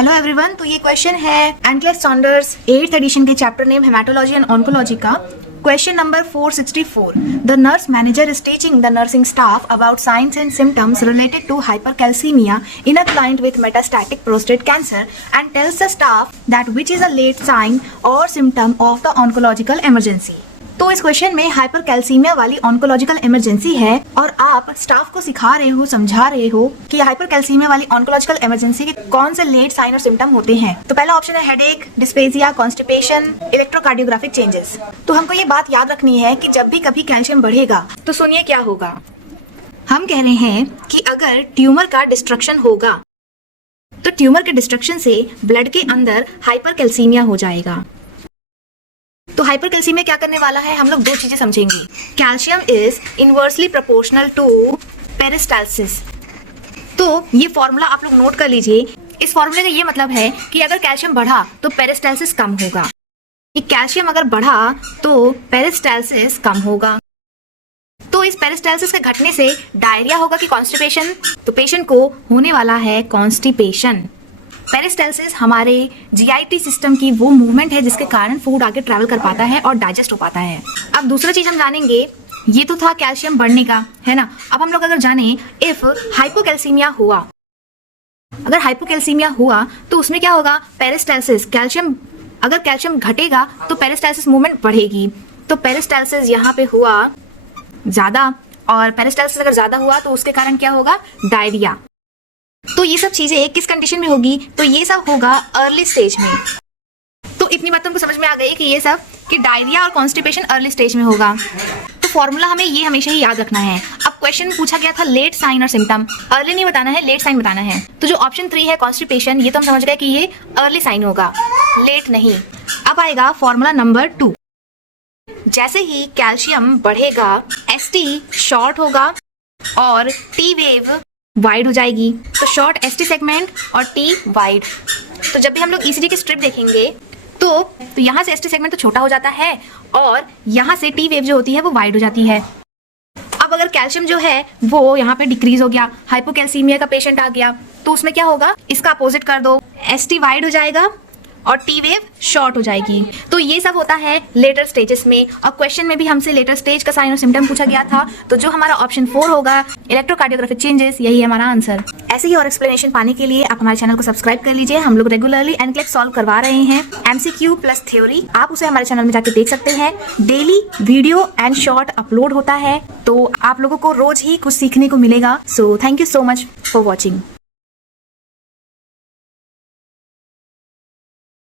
Hello everyone, तो ये question है एंटलेस सॉन्डर्स 8th एडिशन के chapter name hematology and oncology का। Question number 464। The nurse manager is teaching the nursing staff about signs and symptoms related to hypercalcemia in a client with metastatic prostate cancer and tells the staff that which is a late sign or symptom of the oncological emergency. तो इस question में hypercalcaemia वाली oncological emergency है और आप staff को सिखा रहे हो, समझा रहे हो कि हाइपरकैल्सीमिया वाली ऑन्कोलॉजिकल इमरजेंसी के कौन से लेट साइन और सिम्टम होते हैं। तो पहला ऑप्शन है headache, dysphasia, constipation, electrocardiographic changes. तो हमको ये बात याद रखनी है कि जब भी कभी कैल्शियम बढ़ेगा तो सुनिए क्या होगा। हम कह रहे हैं कि अगर ट्यूमर का डिस्ट्रक्शन होगा तो ट्यूमर के डिस्ट्रक्शन से ब्लड के अंदर हाइपरकैल्सीमिया हो जाएगा। तो हाइपरकैल्सीमिया क्या करने वाला है, हम लोग दो चीजें समझेंगे। Calcium is inversely proportional to peristalsis. तो ये फॉर्मूला आप लोग नोट कर लीजिए। इस फॉर्मूले का ये मतलब है कि अगर कैल्शियम बढ़ा तो पेरिस्टाल्सिस कम होगा, कि कैल्शियम अगर बढ़ा तो पेरिस्टाल्सिस कम होगा। तो इस पेरिस्टाल्सिस के घटने से डायरिया होगा कि कॉन्स्टिपेशन, तो पेशेंट को होने वाला है कॉन्स्टिपेशन। पेरिस्टाल्सिस हमारे जीआईटी सिस्टम की वो मूवमेंट है जिसके कारण फूड आगे ट्रैवल कर पाता है और डाइजेस्ट हो पाता है। अब दूसरा चीज हम जानेंगे, ये तो था कैल्शियम बढ़ने का, है ना। अब हम लोग अगर जाने इफ हाइपोकैल्सीमिया हुआ, अगर हाइपोकैल्सीमिया हुआ तो उसमें क्या होगा, पेरिस्टाल्सिस, कैल्शियम, अगर कैल्शियम घटेगा तो पेरिस्टाल्सिस मूवमेंट बढ़ेगी। तो पेरिस्टाल्सिस यहाँ पे हुआ ज्यादा और पेरिस्टाल्सिस अगर ज्यादा हुआ तो उसके कारण क्या होगा, डायरिया। तो ये सब चीजें किस कंडीशन में होगी, तो ये सब होगा अर्ली स्टेज में। तो इतनी बात तुमको समझ में आ गई कि ये सब कि डायरिया और कॉन्स्टिपेशन अर्ली स्टेज में होगा। तो फॉर्मूला हमें ये हमेशा ही याद रखना है। अब क्वेश्चन में पूछा गया था late sign or symptom, early नहीं बताना है, लेट साइन बताना है। तो जो ऑप्शन 3 है कॉन्स्टिपेशन, ये तो हम समझ गए कि ये अर्ली साइन होगा, लेट नहीं। अब आएगा फॉर्मूला नंबर 2। जैसे ही कैल्शियम बढ़ेगा एसटी शॉर्ट होगा और टी वेव वाइड हो जाएगी। तो शॉर्ट एसटी सेगमेंट और टी वाइड। तो जब भी हम लोग ईसीजी की स्ट्रिप देखेंगे तो यहाँ से एसटी सेगमेंट तो छोटा हो जाता है और यहाँ से टी वेव जो होती है वो वाइड हो जाती है। अब अगर कैल्शियम जो है वो यहाँ पे डिक्रीज हो गया, हाइपोकैल्सीमिया का पेशेंट आ गया, तो उसमें क्या होगा, इसका अपोजिट कर दो, एसटी वाइड हो जाएगा और टी वेव शॉर्ट हो जाएगी। तो ये सब होता है लेटर स्टेजेस में। और क्वेश्चन में भी हमसे लेटर स्टेज का साइन और सिम्टम पूछा गया था, तो जो हमारा ऑप्शन 4 होगा इलेक्ट्रोकार्डियोग्राफिक चेंजेस, यही है हमारा आंसर। ऐसे ही और एक्सप्लेनेशन पाने के लिए आप हमारे चैनल को सब्सक्राइब कर लीजिए। हम लोग रेगुलरली एनक्लेक्स सॉल्व करवा रहे हैं, एमसीक्यू प्लस थ्योरी। आप उसे हमारे चैनल में जाके देख सकते हैं। Daily video and short upload होता है, तो आप लोगों को रोज ही कुछ सीखने को मिलेगा। So thank you so much for watching.